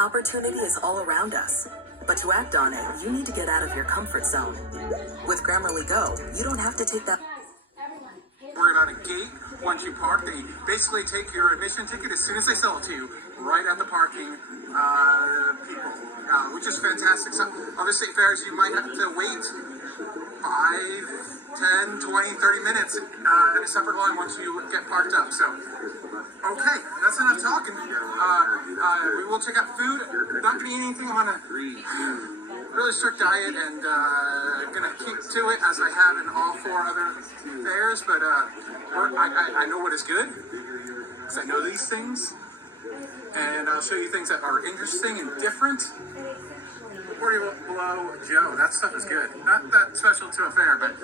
Opportunity is all around us, but to act on it, you need to get out of your comfort zone. With Grammarly Go, you don't have to take that. Worry about a gate. Once you park, they basically take your admission ticket as soon as they sell it to you, right at the parking people, which is fantastic. So other state fairs, you might have to wait 5, 10, 20, 30 minutes in a separate line once you get parked up. So, okay, that's enough talking. We will check out food. Not going to eat anything. I'm on a really strict diet and going to keep to it as I have in all 4 other fairs. But I know what is good because I know these things. And I'll show you things that are interesting and different. 40 below Joe, that stuff is good. Not that special to a fair, but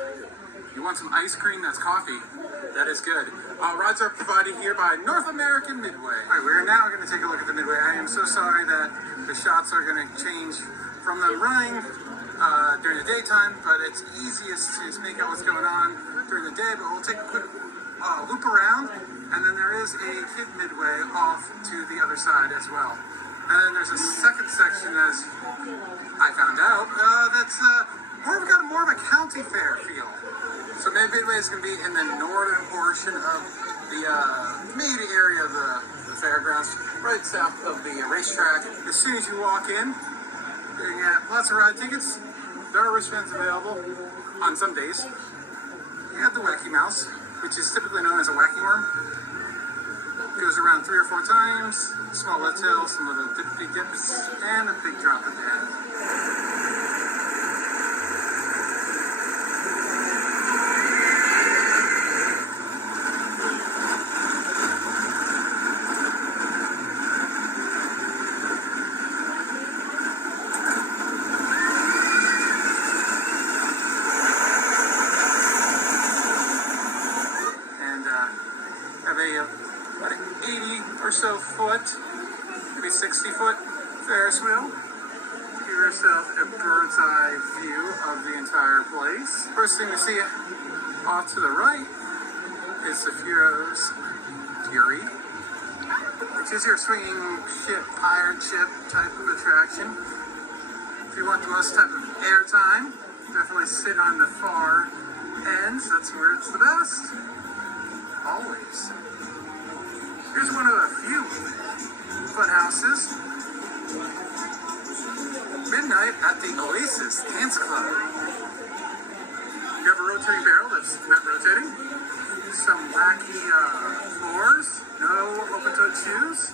you want some ice cream that's coffee, that is good. Rides are provided here by North American Midway. All right, we're now going to take a look at the Midway. I am so sorry that the shots are going to change from them running during the daytime, but it's easiest to make out what's going on during the day. But we'll take a quick loop around, and then there is a kid Midway off to the other side as well. And then there's a second section, as I found out, that's got more of a county fair feel. So Midway is going to be in the northern portion of the main area of the fairgrounds, right south of the racetrack. As soon as you walk in, you get lots of ride tickets. There are wristbands available on some days. You have the Wacky Mouse, which is typically known as a wacky worm. Goes around 3 or 4 times. Small let tail, some little big dips, and a big drop at the end. About an 80 or so foot, maybe 60 foot Ferris wheel. Give yourself a bird's eye view of the entire place. First thing we see off to the right is the Fury, which is your swinging ship, pirate ship type of attraction. If you want the most type of airtime, definitely sit on the far ends. That's where it's the best. Always. Here's one of a few fun houses. Midnight at the Oasis Dance Club. You have a rotating barrel that's not rotating. Some wacky floors. No open-toed shoes.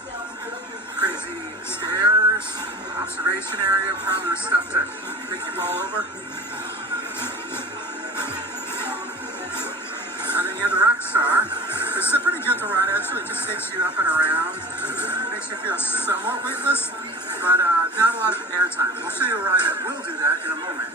Crazy stairs. Observation area. Probably stuff to make you fall over. And then you have the Rockstar. It's a pretty gentle ride. Actually, it just takes you up and around. Makes you feel somewhat weightless, but not a lot of airtime. We'll show you a ride that will do that in a moment.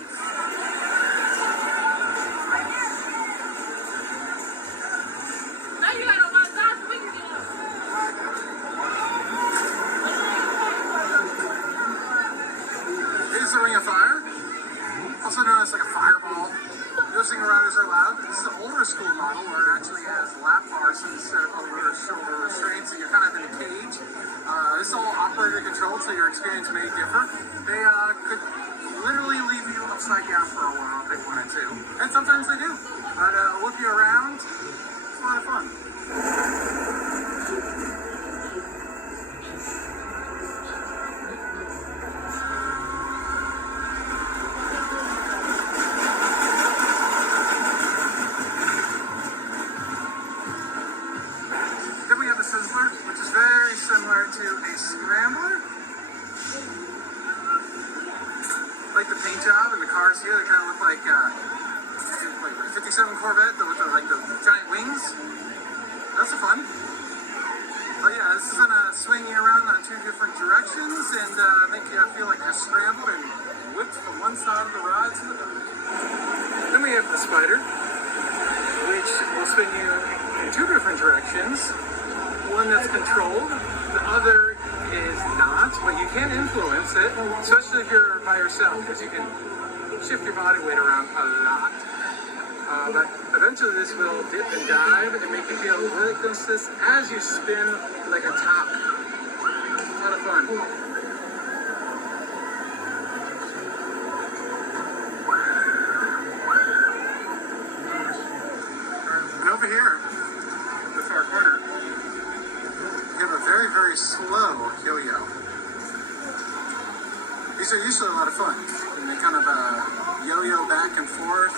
Here's the Ring of Fire, also known as like a fireball. Ghosting riders are allowed. This is an older school model where it actually has lap bars instead of over-shoulder restraints, and you're kind of in a cage. This is all operator controlled, so your experience may differ. They could literally leave you upside down for a while if they wanted to, and sometimes they do. But whip you around, it's a lot of fun. Which is very similar to a scrambler. Like the paint job and the cars here, they kind of look like a 57 Corvette with the giant wings. That's fun. But yeah, this is gonna swing you around on 2 different directions and make you feel like you're scrambled and whipped from one side of the ride to the other. Then we have the Spider, which will spin you in 2 different directions. One that's controlled, the other is not, but you can influence it, especially if you're by yourself, because you can shift your body weight around a lot. But eventually this will dip and dive and make you feel really close as you spin like a top. A lot of fun. These are usually a lot of fun. And they kind of yo-yo back and forth.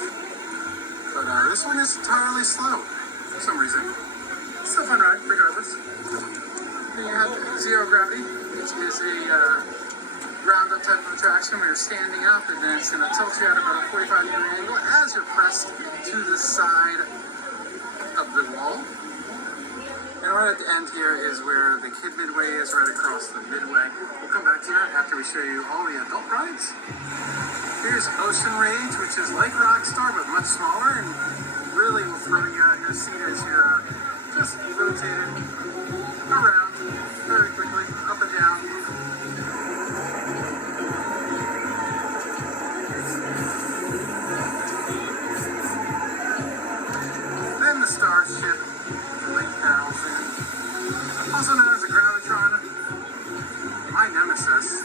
But this one is entirely slow for some reason. It's still a fun ride, regardless. Then you have zero gravity, which is a ground up type of attraction where you're standing up and then it's going to tilt you at about a 45-degree angle as you're pressed to the side of the wall. And right at the end here is where the kid midway is, right across the midway. We'll come back to that after we show you all the adult rides. Here's Ocean Rage, which is like Rockstar, but much smaller, and really will throw you out of your seat as you're just rotated around very quickly, up and down. Then the Starship 3000, also known as a Gravitron, my nemesis.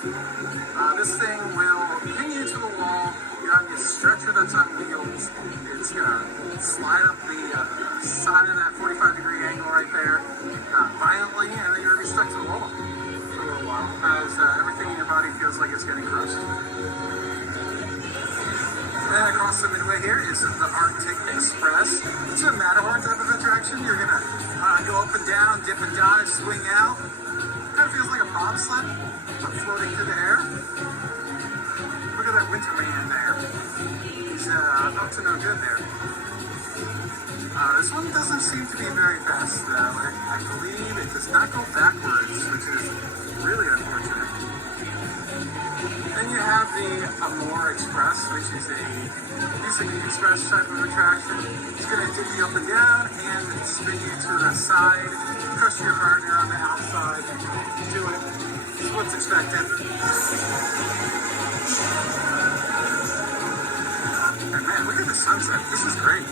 This thing will pin you to the wall. You have your stretcher that's on wheels. It's gonna slide up the side of that 45-degree angle right there violently, and then you're gonna be stuck to the wall for a little while as everything in your body feels like it's getting crushed. Then across the midway here is the Arctic Express. It's a Matterhorn type of attraction. You're gonna go up and down, dip and dive, swing out. Kind of feels like a bobsled, but floating through the air. Look at that winter man there. He's up to no good there. This one doesn't seem to be very fast. I believe it does not go backwards, which is really unfortunate. Then you have the Amore Express, which is a Music Express type of attraction. It's going to dip you up and down and spin you to the side, crush your partner on the outside. Do it. It's what's expected. And man, look at the sunset. This is great.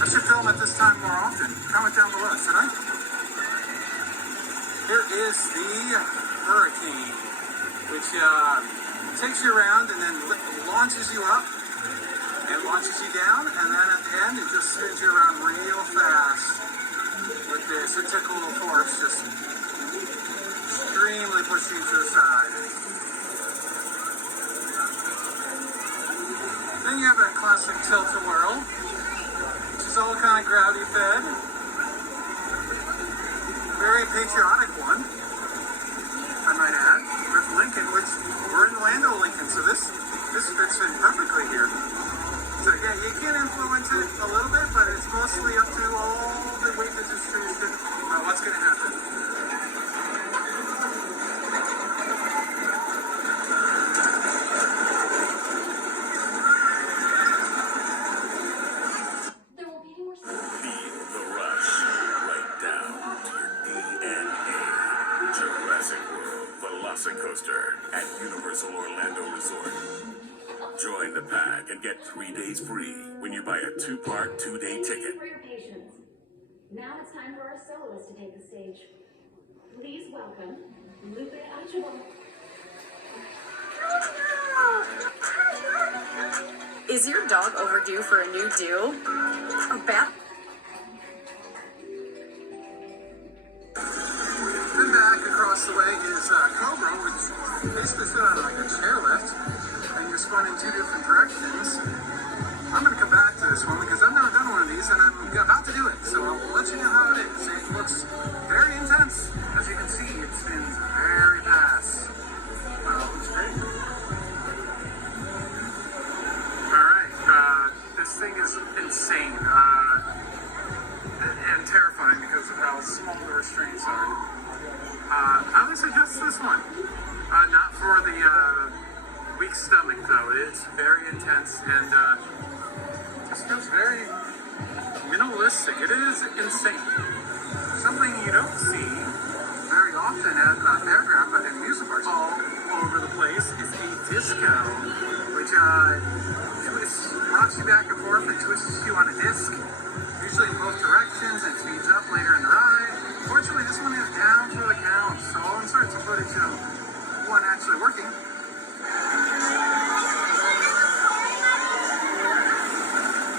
I should film at this time more often. Comment down below, should I? Here is the Hurricane, which takes you around and then launches you up and launches you down, and then at the end it just spins you around real fast with the centrifugal force just extremely pushing you to the side. Then you have that classic tilt-a-whirl, which is all kind of gravity fed. Very patriotic one, I might add, with Lincoln, which we're in Orlando, Lincoln, so this fits in perfectly here. So yeah, you can influence it a little bit, but it's mostly up to all the weight distribution about what's going to happen. There will be more. Feel the rush right down to your DNA. Jurassic World Velocicoaster at Universal Orlando Resort. Join the pack and get 3 days free when you buy a 2-part, 2-day ticket. For your patience. Now it's time for our soloist to take the stage. Please welcome Lupe Archibald. Is your dog overdue for a new do? A bath? Then back across the way is Cobra, which basically stood on like a chairlift, and you're spun in 2 different directions. I'm going to come back to this one because I've never done one of these, and I'm about to do it, so I'll let you know how it is. It looks very intense. As you can see, it spins very fast. Looks great. Alright, this thing is insane and terrifying because of how small the restraints are. I would suggest this one. Not for the weak stomach, though. It's very intense and just feels very minimalistic. It is insane. Something you don't see very often at fairground, but in amusement parks all over the place is a disco, which rocks you back and forth and twists you on a disc, usually in both directions, and speeds up later in the ride. Fortunately, this one is down for the count, so I'll insert some footage of one actually working.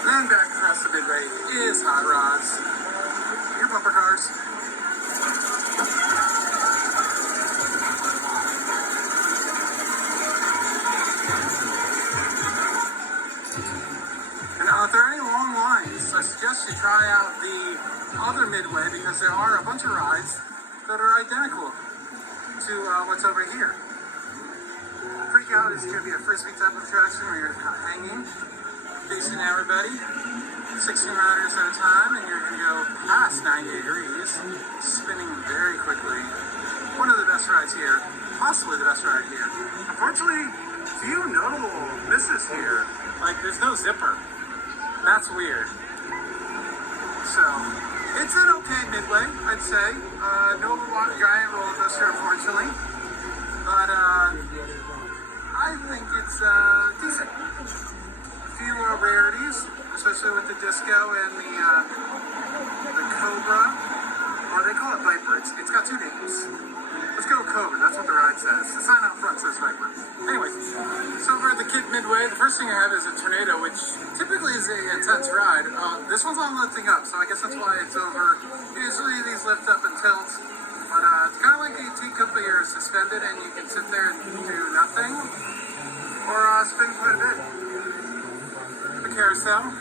Then back across the midway is Hot Rods, your bumper cars. to what's over here. Freak Out is going to be a frisbee type of attraction where you're hanging, facing everybody, 16 riders at a time, and you're going to go past 90 degrees, spinning very quickly. One of the best rides here, possibly the best ride here. Unfortunately, few notable misses here. Like, there's no zipper. That's weird. So, it's an okay midway, I'd say. No giant roller coaster, unfortunately. But, I think it's, decent. A few rarities, especially with the disco and the Cobra. Or they call it Viper. It's got two names. Let's go Cobra. That's what the ride says. The sign out front says Viper. Anyways, so over at the Kid Midway, the first thing I have is a Tornado, which typically is a intense ride. This one's on lifting up, so I guess that's why it's over. Usually these lift up and tilt, but it's kind of like a teacup where you're suspended and you can sit there and do nothing, or spin quite a bit. The carousel.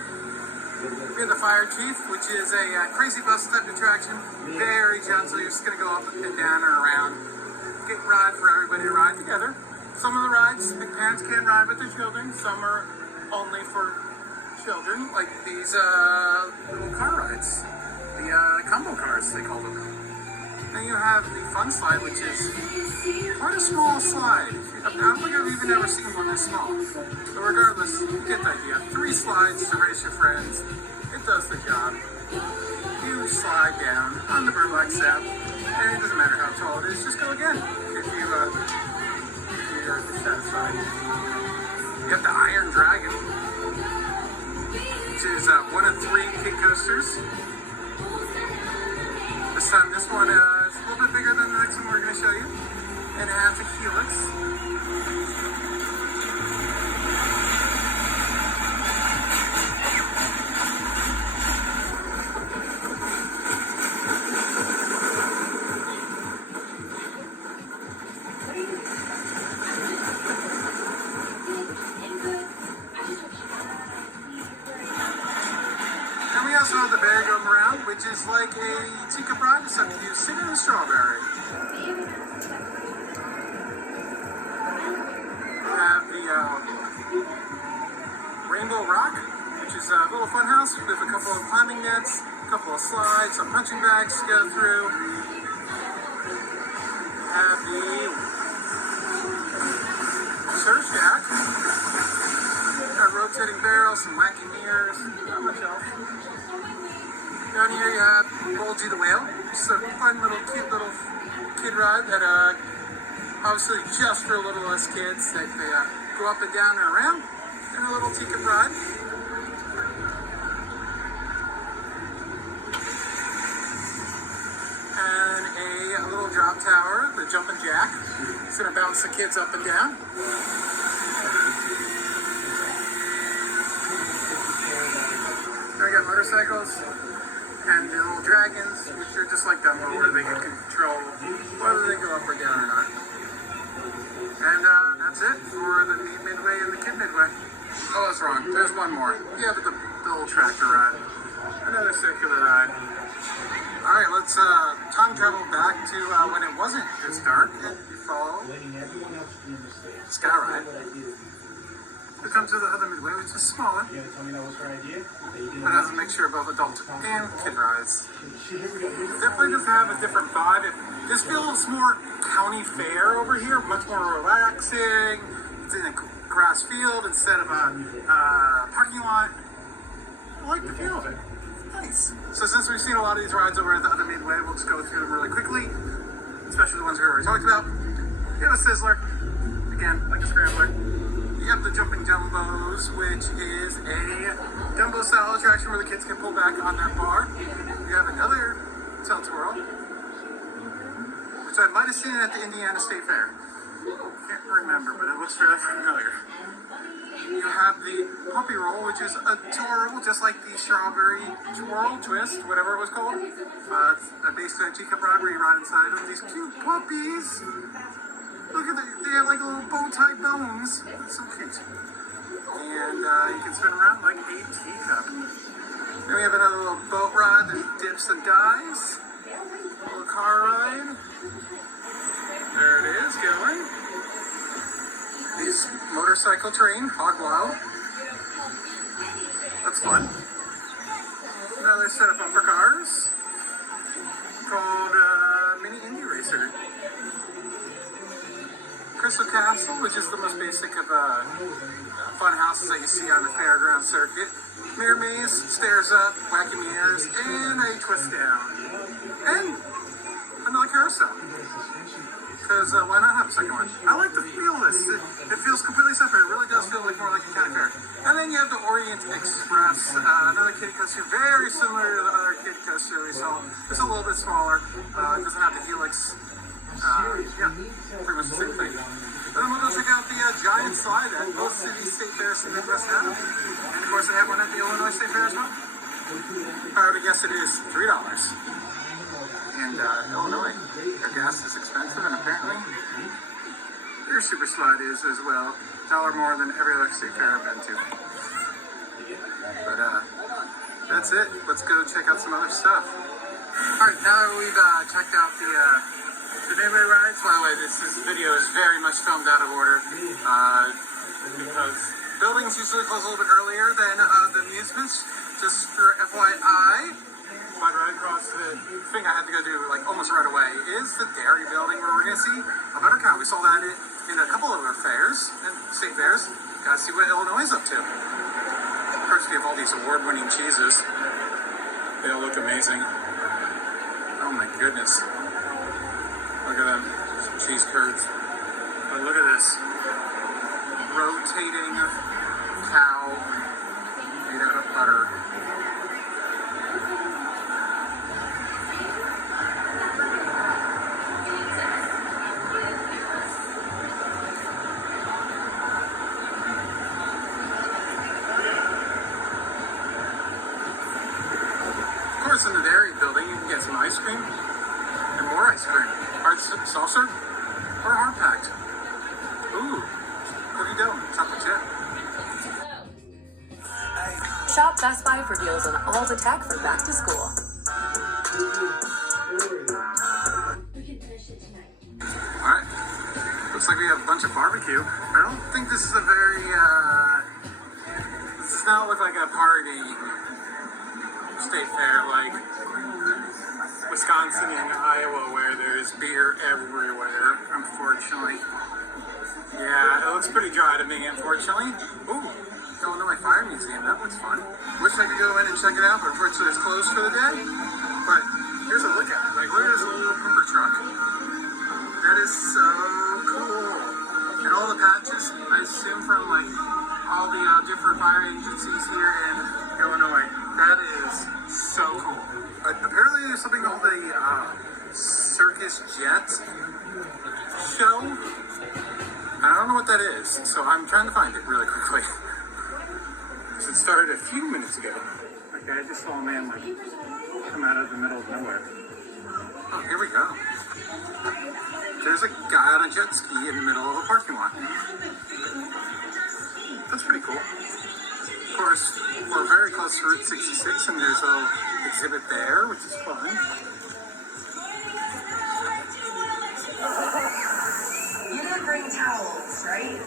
We have the Fire Chief, which is a crazy bus type attraction. Very gentle. You're just going to go up and down and around. Get ride for everybody to ride together. Some of the rides, the parents can ride with their children. Some are only for children, like these little car rides. The combo cars, they call them. Then you have the Fun Slide, which is quite a small slide. I don't think I've even ever seen one this small. But regardless, you get the idea. 3 slides to race your friends. It does the job. You slide down on the burlap sack, and it doesn't matter how tall it is, just go again if you're satisfied. You have the Iron Dragon, which is one of 3 kid coasters. This time, this one is a little bit bigger than the next one we're going to show you, and it has a helix. The merry-go-round, which is like a teacup ride, except you sit in a strawberry. We have the Rainbow Rock, which is a little fun house with a couple of climbing nets, a couple of slides, some punching bags to go through. We have the Surf Shack. Got rotating barrels, some wacky mirrors, not much else. Down here you have Bulgy the Whale. It's a fun little, cute little kid ride that obviously just for little less kids. They go up and down and around in a little teacup ride. And a little drop tower, the Jumpin' Jack. It's going to bounce the kids up and down. Then we got motorcycles. And the little dragons, which are just like Dumbo, where they can control whether they go up or down or not. And that's it for the Midway and the Kid Midway. Oh, that's wrong. There's one more. Yeah, but the little tractor ride. Another circular ride. Alright, let's time travel back to when it wasn't this dark. And you follow Sky Ride. We come to the other Midway, which is smaller. But has a mixture of both adult and kid rides. Definitely does have a different vibe. This feels more county fair over here, much more relaxing. It's in a grass field instead of a parking lot. I like the feel of it. Nice. So since we've seen a lot of these rides over at the other Midway, we'll just go through them really quickly, especially the ones we already talked about. You have a Sizzler, again, like a Scrambler. You have the Jumping Jumbos, which is a Dumbo-style attraction where the kids can pull back on that bar. You have another Tilt-A-Whirl, which I might have seen at the Indiana State Fair. Can't remember, but it looks very familiar. You have the Puppy Roll, which is adorable, just like the Strawberry Twirl Twist, whatever it was called. It's basically a teacup ride where you ride inside of these cute puppies. Look at that, they have like little bow tie bones. That's so cute. And you can spin around like a teacup. Then we have another little boat ride that dips and dives. A little car ride. There it motorcycle terrain, hog wild. That's fun. Another set of bumper cars called Mini Indy Racer. Crystal Castle, which is the most basic of fun houses that you see on the fairground circuit. Mirror maze, stairs up, wacky mirrors, and a twist down. And another carousel. Because why not have a second one? I like the feel of this. It feels completely separate. It really does feel like more like a cat fair. And then you have the Orient Express, another kiddie coaster, very similar to the other kiddie coaster we saw. Just a little bit smaller. It doesn't have the helix. Yeah, pretty much the same thing. And then we'll go check out the giant slide that most city state fairs in the Midwest have. And of course, they have one at the Illinois State Fair as well. If I were to guess, it is $3. And Illinois, their gas is expensive, and apparently their super slide is as well. $1 more than every other state fair I've been to. But that's it. Let's go check out some other stuff. All right, now that we've checked out the neighborhood rides. By the way, this video is very much filmed out of order because buildings usually close a little bit earlier than the amusements. Just for FYI. But right across the thing I had to go do like almost right away is the dairy building where we're going to see a better cow. We saw that in a couple of our fairs and state fairs. Got to see what Illinois is up to. Courtesy of all these award-winning cheeses. They all look amazing. Oh my goodness. Look at them. Some cheese curds. But look at this. Rotating cow made out of butter. In the dairy building, you can get some ice cream and more ice cream. Hard soft serve or hard packed. Ooh, cookie dough, chocolate chip. Shop Best Buy for deals on all the tech for back to school. We can finish it tonight. Alright, looks like we have a bunch of barbecue. I don't think this is a very, this does not look like a party state fair like Wisconsin and Iowa where there's beer everywhere, unfortunately. Yeah, it looks pretty dry to me, unfortunately. Ooh, Illinois Fire Museum, that looks fun. Wish I could go in and check it out, but unfortunately it's closed for the day. But here's a look at it. Like, look at this little pumper truck. That is so cool. And all the patches, I assume from like all the different fire agencies here in Illinois. That is so cool. Apparently there's something called a Circus Jet show. I don't know what that is, so I'm trying to find it really quickly. Because it started a few minutes ago. Okay, I just saw a man like come out of the middle of nowhere. Oh, here we go. There's a guy on a jet ski in the middle of a parking lot. That's pretty cool. Of course, we're very close to Route 66, and there's a little exhibit there, which is fun. You didn't bring towels, right?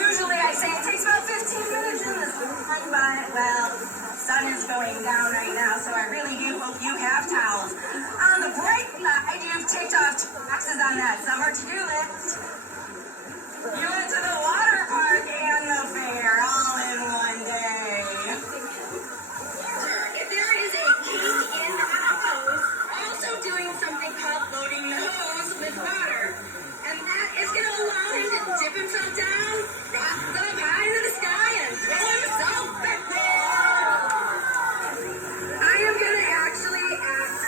Usually I say it takes about 15 minutes in this spring, but, well, sun is going down right now, so I really do hope you have towels. On the bright side, you've ticked off boxes on that summer to-do list. You went to the water park and the fair all in one day. If there is a king in the house also doing something called loading the hose with water, and that is going to allow him to dip himself down, rise up high into the sky, and throw himself back there. I am going to actually ask.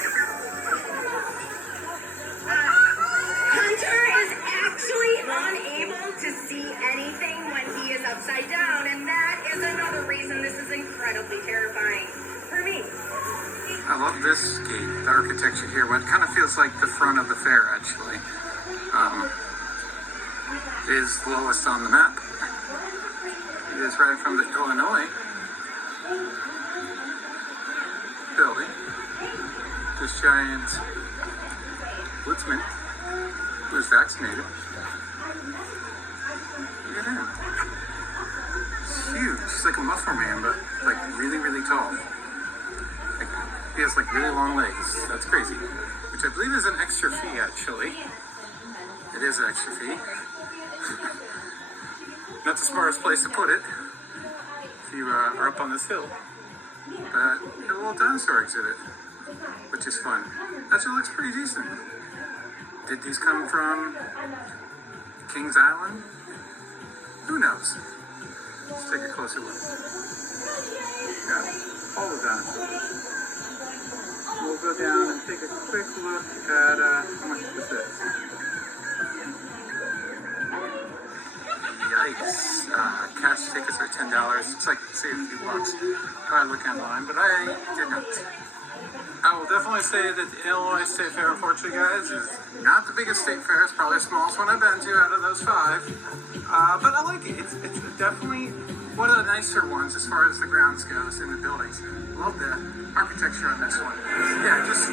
Hunter is actually unable to see anything when he is upside down, and that is another reason this is incredibly terrifying for me. I love this gate, the architecture here. What kind of feels like the front of the fair, actually. Is lowest on the map. It is right from the Illinois building. This giant woodsman who is vaccinated. Look at him. He's huge. He's like a muscle man, but like really, really tall. Like, he has like really long legs. That's crazy. Which I believe is an extra fee, actually. It is an extra fee. Not the smartest place to put it if you are up on this hill. But a little dinosaur exhibit, which is fun. Actually looks pretty decent. Did these come from Kings Island? Who knows? Let's take a closer look. Got all the dinosaurs. We'll go down and take a quick look at how much this is. Yikes. Cash tickets are $10. It's like, save a few bucks if I look online, but I did not. I will definitely say that the Illinois State Fair, unfortunately, guys, is not the biggest state fair. It's probably the smallest one I've been to out of those 5. But I like it. It's definitely one of the nicer ones as far as the grounds goes in the buildings. Love the architecture on this one. Yeah, just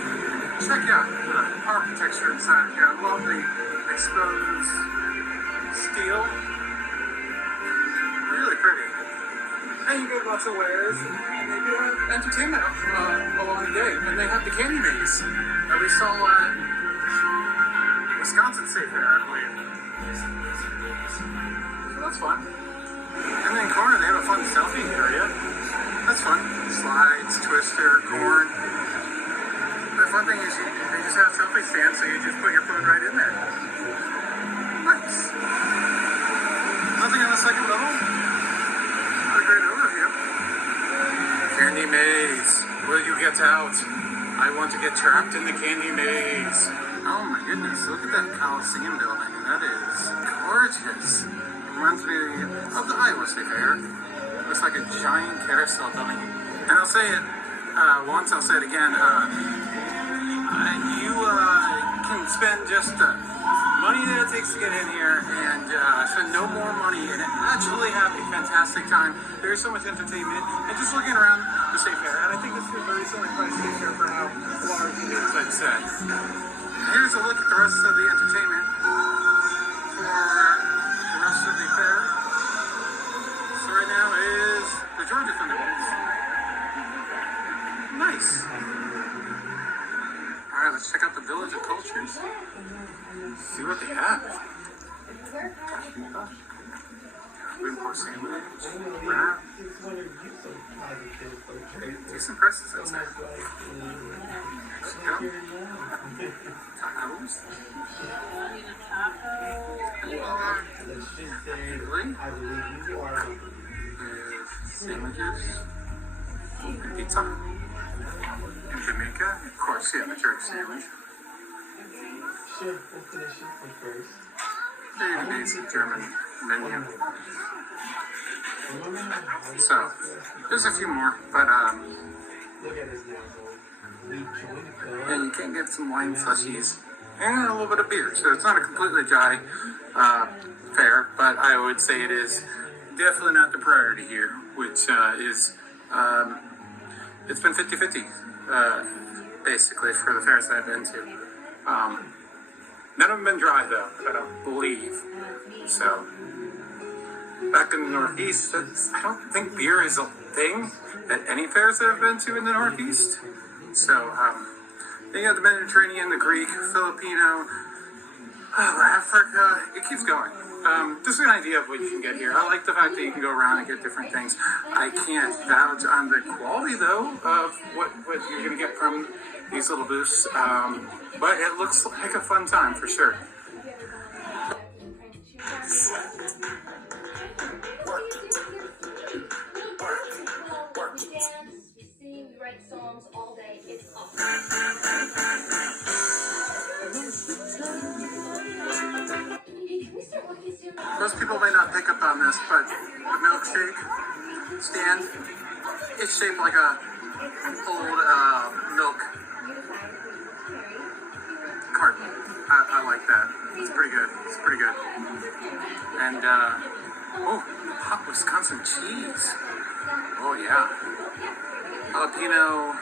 check out the architecture inside. Yeah, I love the exposed steel. Really pretty. And you get lots of wares, and they do have entertainment along the day. And they have the candy maze that we saw at Wisconsin State Fair, I believe. So that's fun. And then corner, they have a fun selfie area. That's fun. Slides, twister, corn. The fun thing is they just have selfie stands, so you just put your phone right in there. Nice. Nothing on the second level. What a great overview. Candy maze. Will you get out? I want to get trapped in the candy maze. Oh my goodness, look at that Coliseum building. That is gorgeous. It reminds me of the Iowa State Fair. It looks like a giant carousel building. And I'll say it once, I'll say it again. You can spend just the money that it takes to get in here and spend no more money and actually have a fantastic time. There's so much entertainment and just looking around the state fair. And I think this is a very similar price state fair for how large it is, I'd say. Here's a look at the rest of the entertainment for the rest of the fair. So right now is the Georgia Thunderbolts. Nice. Alright, let's check out the Village of Cultures. See what they have. Windport sandwich, wrap. Decent prices outside. Tacos. Sandwiches. Pizza. In Jamaica, of course, yeah, the jerk sandwich. Very basic German menu. So, there's a few more, but yeah, you can get some wine slushies and a little bit of beer. So it's not a completely dry fair, but I would say it is definitely not the priority here, which is it's been 50-50 basically for the fairs that I've been to. None of them been dry though, I don't believe. So back in the Northeast, I don't think beer is a thing at any fairs that I've been to in the Northeast. So you got the Mediterranean, the Greek, Filipino, Africa. It keeps going. Just an idea of what you can get here. I like the fact that you can go around and get different things. I can't vouch on the quality though of what you're gonna get from these little booths. But it looks like a fun time for sure. Most people may not pick up on this, but the milkshake stand is shaped like a old milk carton. I like that. It's pretty good. It's pretty good. And hot Wisconsin cheese. Oh yeah. Jalapeno,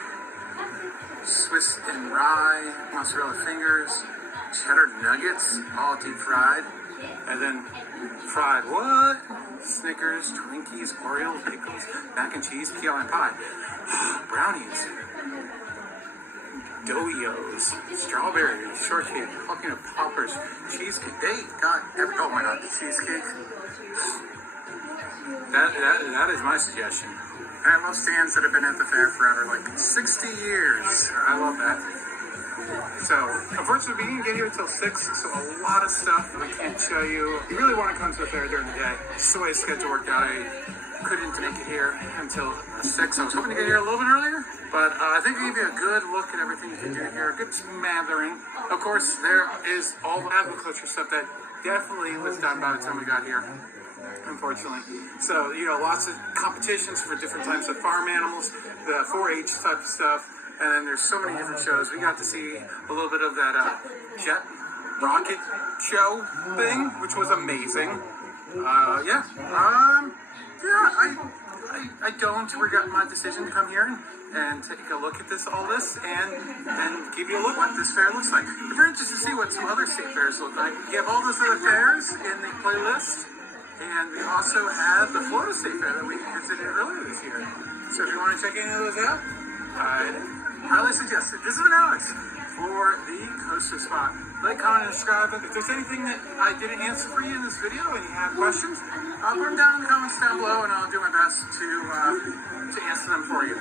Swiss and rye, mozzarella fingers, cheddar nuggets, all deep fried. And then fried what? Snickers, Twinkies, Oreos, pickles, mac and cheese, key lime pie, brownies, Doyos, strawberries, shortcake, jalapeno poppers, cheesecake. They got oh my god, the cheesecake. That is my suggestion. And I love stands that have been at the fair forever, like 60 years. I love that. So, unfortunately, we didn't get here until 6, so a lot of stuff I can't show you. You really want to come to the fair during the day. Just the way the schedule worked out, I couldn't make it here until 6. I was hoping to get here a little bit earlier, but I think I gave you a good look at everything you can do here, a good smattering. Of course, there is all the agriculture stuff that definitely was done by the time we got here, unfortunately. So, lots of competitions for different types of farm animals, the 4-H type of stuff. And then there's so many different shows. We got to see a little bit of that jet rocket show thing, which was amazing. I don't regret my decision to come here and take a look at all this, and give you a look what this fair looks like. If you're interested to see what some other state fairs look like, you have all those other fairs in the playlist, and we also have the Florida State Fair that we visited earlier this year. So if you want to check any of those out, I highly suggest it. This has been Alex for the Coaster Spot. Like, comment, and subscribe. If there's anything that I didn't answer for you in this video and you have questions, put them down in the comments down below and I'll do my best to answer them for you.